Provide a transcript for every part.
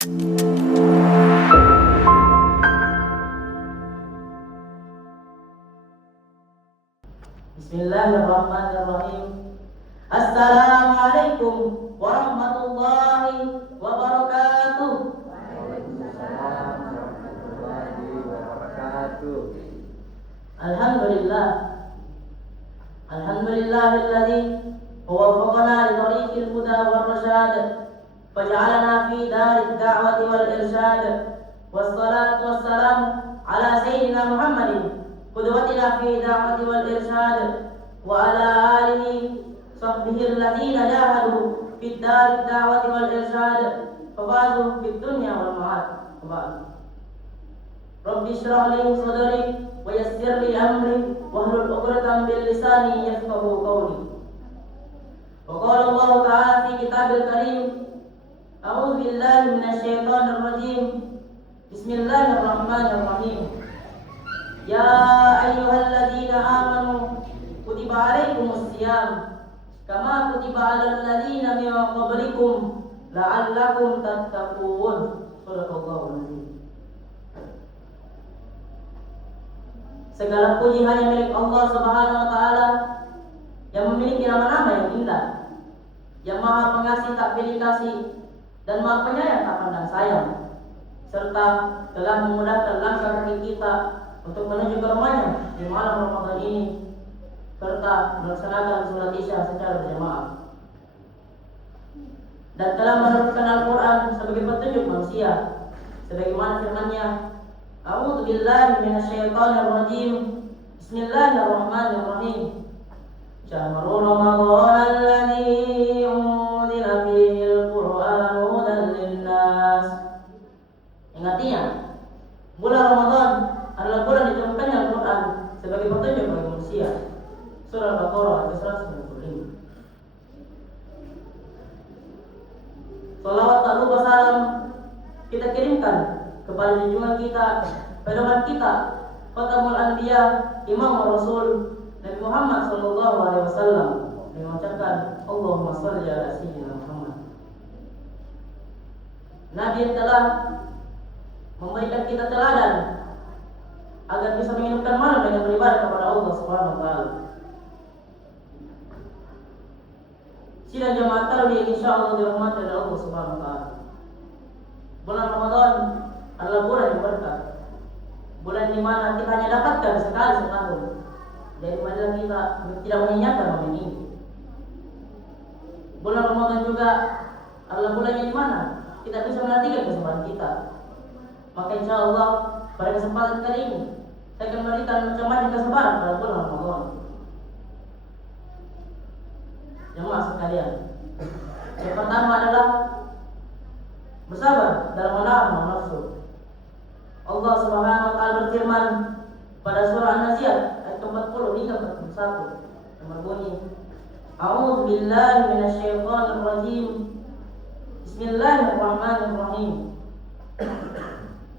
Bismillahirrahmanirrahim. Assalamualaikum warahmatullahi wabarakatuh. Waalaikumsalam warahmatullahi wabarakatuh. Alhamdulillah. Alhamdulillahilladzi waffaqana li tariqil huda war rasyad, faj'alana fi darid da'wati wal irsyad. Wassalatu wassalamu ala sayyidina Muhammadin qudwatina fi da'wati wal irsyad wa ala alihi sahbihi alladhina jahadu fi darid da'wati wal irsyad fafazu fid dunya wal ma'ad. Rabbi shrah li sadri wa yassir li amri wahlul 'uqdatam min lisani yafqahu qawli. Wa qala Allah ta'ala fi kitabil karim, a'udzu billahi minasy syaithanir rajim. Bismillahirrahmanirrahim. Ya ayyuhalladzina amanu kutiba 'alaikumus shiyam kama kutiba 'alal ladzina min qablikum la'allakum tattaqun. Shadaqallahul azim. Segala puji hanya milik Allah Subhanahu wa taala yang memiliki nama-nama yang indah, yang Maha Pengasih tak pilih kasih dan Maha Penyayang tak pandang sayang, serta telah memudahkan langkah kaki kita untuk menuju ke rumahnya di malam Ramadan ini, serta melaksanakan sholat Isya secara berjamaah, dan telah menurunkan Al-Quran sebagai petunjuk manusia, sebagaimana firman-Nya, a'udzu billahi minasy syaithanir rajim. Bismillahirrahmanirrahim. Syahrul Ramadan alladzi unzila fihi al-Qur'an hudan lin-nas. Yang artinya, bulan Ramadan adalah bulan diturunkannya Al-Quran sebagai petunjuk bagi manusia. Surah Al-Baqarah ayat 195. Salawat tak lupa salam kita kirimkan kepada junjungan kita, pedoman kita, Khatamul Anbiya, Imam Rasul Nabi Muhammad sallallahu alaihi wasallam, dengan mengucapkan Allahumma shalli ala sayyidina Muhammad. Nabi yang telah memberikan kita teladan agar bisa menghidupkan malam dengan beribadah kepada Allah Subhanahu wa taala. Sidang jemaah tarawih insyaallah dirahmati oleh Allah Subhanahu wa taala. Bulan Ramadan adalah bulan yang berkah, bulan di mana kita hanya dapatkan sekali setahun, dari mana kita tidak menyanyikan momen ini. Bulan Ramadan juga adalah bulan yang di mana kita bisa menantikan kesempatan kita. Maka insya Allah pada kesempatan kali ini saya akan memberikan macam-macam kesempatan pada bulan Ramadan. Jemaah sekalian, yang pertama adalah bersabar dalam menahan hawa nafsu. Allah Subhanahu wa taala berfirman pada surah An-Nazi'at ayat 40 hingga 41 yang berbunyi, a'udzu billahi minasy syaithanir rajim. Bismillahirrahmanirrahim.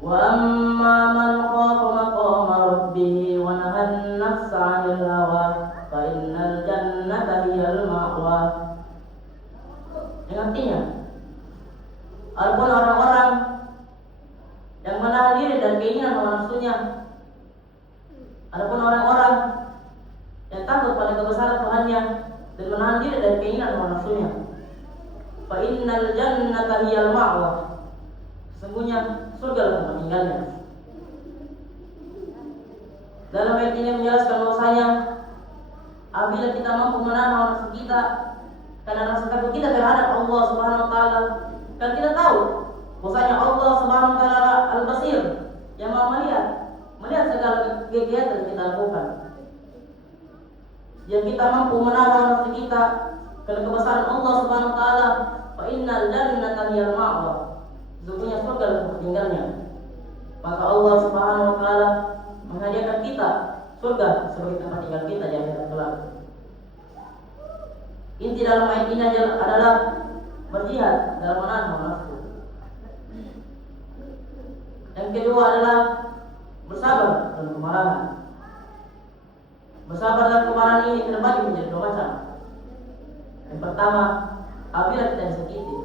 Wa amma man khafa maqama rabbih wa nahan nafsa 'anil hawa fa innal jannata hiyal ma'wa. Yang artinya, adapun orang-orang yang menahan diri dan keinginan hawa nafsunya, adapun orang-orang yang takut pada kebesaran Tuhannya dan menahan diri dan keinginan hawa nafsunya, fa innal jannata hiyal ma'wa, sesungguhnya surga adalah tempat tinggalnya. Dalam ayat ini menjelaskan bahwasanya apabila kita mampu menahan hawa nafsu kita karena rasa takut kita terhadap Allah Subhanahu wa taala, dan kita tahu bahwasanya Allah Subhanahu wa taala Al-Basir, yang Maha melihat segala kegiatan yang kita lakukan. Yang kita mampu menahan hawa nafsu kita karena kebesaran Allah Subhanahu wa taala, fa innal jannata hiyal ma'wa, sesungguhnya surga adalah tempat tinggalnya. Maka Allah Subhanahu wa taala menghadiahkan kita surga sebagai tempat tinggal kita di akhirat kelak. Inti dalam ayat ini adalah berjihad dalam menahan hawa nafsu. Yang kedua adalah bersabar dalam kemarahan. Bersabar dalam kemarahan ini terbagi menjadi dua macam. Yang pertama, apabila kita disakiti.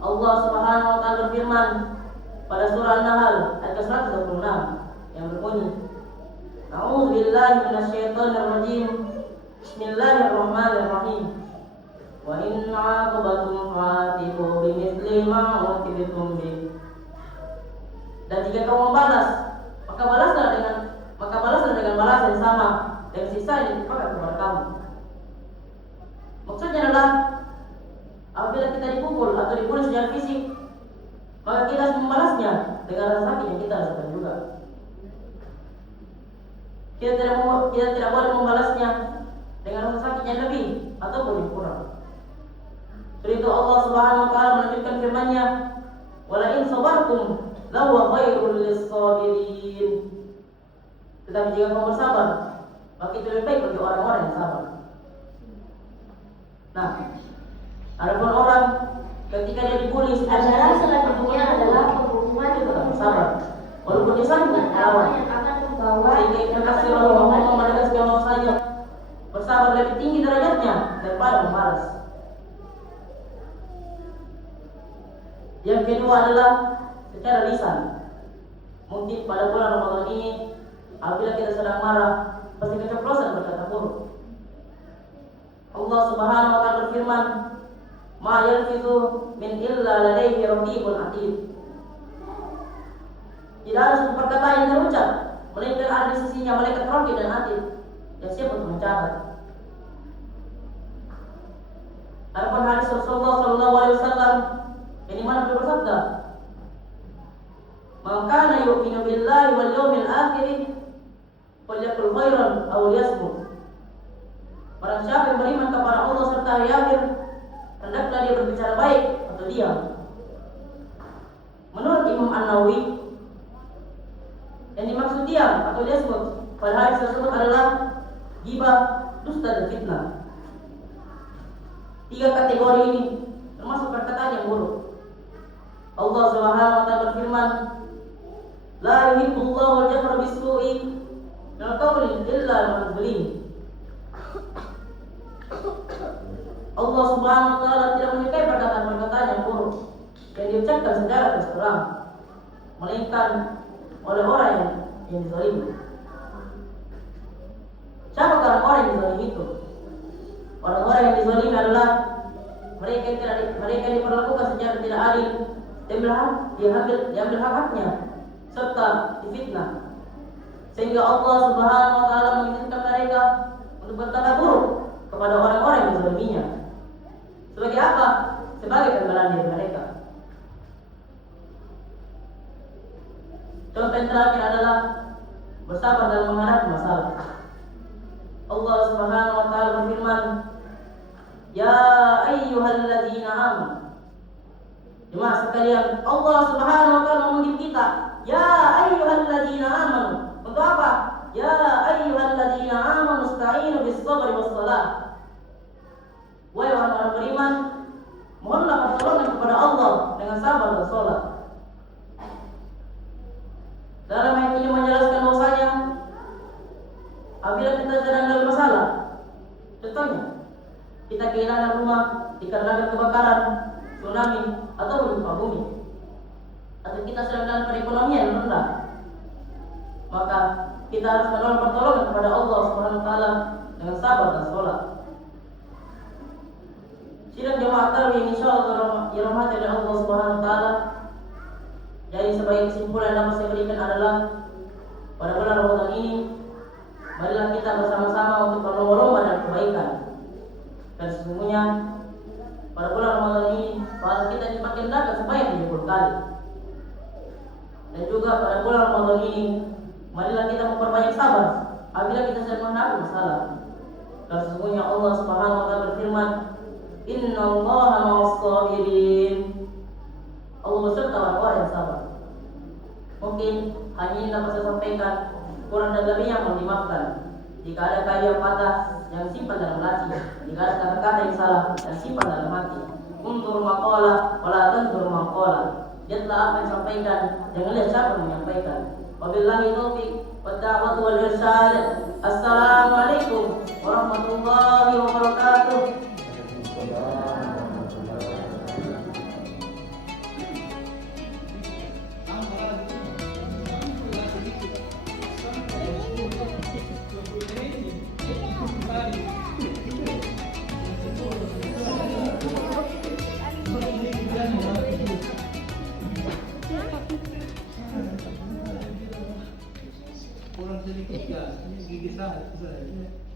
Allah Subhanahu wa taala berfirman pada surah An-Nahl ayat ke-126 yang berbunyi, A'udzu billahi minasyaitonir rajim. Bismillahirrahmanirrahim. Wa in 'aqabatum fa'atibu bimithli ma 'uqibtum bih. Dan jika kamu membalas, maka balaslah dengan balas yang sama dan sisa yang ditimpakan kepada kamu. Maksudnya adalah apabila kita dipukul atau dibunuh secara fisik, maka kita harus membalasnya dengan rasa sakit yang kita rasakan juga. Kita tidak boleh membalasnya dengan rasa sakit yang lebih ataupun yang kurang. Sebab itu Allah Subhanahu wa taala menunjukkan firman-Nya, "Wala in sabartum lahuwa khairul lis-sabirin." Tetapi jika kamu bersabar, maka itu lebih baik bagi orang-orang yang sabar. Nah, adapun orang ketika dia dibully adalah selanjutnya adalah pengumuman itu tetap sabar. Walaupun dia sanggup melawan. yang akan membawa Sehingga Ibnu Katsir rahimahullah menegaskan bahwasanya bersabar lebih tinggi derajatnya daripada membalas. Yang kedua adalah secara lisan. Mungkin pada bulan Ramadan ini apabila kita sedang marah, pasti keceplosan berkata buruk. Allah Subhanahu wa taala berfirman, "Ma yalfizu min illa ladaihi raqibun atid." Tidak ada satu perkataan yang terucap melainkan ada di sisinya malaikat raqib dan atid yang siap untuk mencatat. Adapun hadis Rasulullah sallallahu alaihi wasallam ini mana beliau bersabda, "Man kana yu'minu billahi wal yawmil akhir falyakul khairan aw liyasmut." Barang siapa yang beriman kepada Allah serta hari akhir, hendaklah dia berbicara baik atau diam. Menurut Imam An-Nawawi, yang dimaksud diam atau liyasmut pada hadis tersebut adalah ghibah, dusta dan fitnah. Tiga kategori ini termasuk perkataan yang buruk. Allah Subhanahu wa taala berfirman, "La yuhibbullahu al-jahra bis-su'i minal qawli illa man zulim." Allah Subhanahu wa taala tidak menyukai perkataan-perkataan yang buruk yang diucapkan secara terus terang, melainkan oleh orang yang dizalimi. Siapa orang yang dizalimi itu? Orang-orang yang dizalimi adalah mereka diperlakukan secara tidak adil, diambil hak-haknya serta difitnah, sehingga Allah Subhanahu wa taala mengizinkan mereka untuk berkata buruk kepada orang-orang yang dizaliminya. Sebagai apa? Sebagai pembelaan diri mereka. Contoh yang terakhir adalah bersabar dalam menghadapi masalah. Allah Subhanahu wa taala berfirman, "Ya ayyuhalladzina amanu." Jemaah sekalian, Allah Subhanahu wa taala memanggil kita, "Ya ayyuhalladzina amanu." Untuk apa? "Ya ayyuhalladzina amanu ista'inu bis-sabri was-shalah." Wahai orang-orang beriman, mohonlah pertolongan kepada Allah dengan sabar dan salat. Dalam ayat ini menjelaskan bahwasanya apabila kita sedang dalam masalah, contohnya kita kehilangan rumah dikarenakan kebakaran, tsunami atau gempa bumi, atau kita sedang dalam perekonomian yang rendah, maka kita harus memohon pertolongan kepada Allah Subhanahu wa taala dengan sabar dan salat. Sidang jemaah tarawih insyaallah dirahmati oleh Allah Subhanahu wa taala. Jadi sebagai kesimpulan yang dapat saya berikan adalah pada bulan Ramadan ini marilah kita bersama-sama untuk berlomba-lomba dalam kebaikan. Dan sesungguhnya pada bulan Ramadan ini pahala kita dipakai rendah sebanyak 70 kali. Dan juga pada bulan Ramadan ini marilah kita memperbanyak sabar apabila kita sedang menghadapi masalah. Dan sesungguhnya Allah Subhanahu wa taala berfirman, "Innallaha ma'as-sabirin." Allah beserta orang-orang yang sabar. Mungkin hanya ini dapat saya sampaikan, kurang dan lebihnya mohon dimaafkan. Jika ada kata yang patah, yang simpan dalam hati. Jika ada kata-kata yang salah, yang simpan dalam hati. Untur maqala wala tantur maqala. Lihatlah apa yang disampaikan, jangan lihat siapa yang menyampaikan. Wabillahi taufiq wa da'watu wal irsyad. Assalamualaikum warahmatullahi wabarakatuh. Kurang sedikit ya, ini gigi satu saja.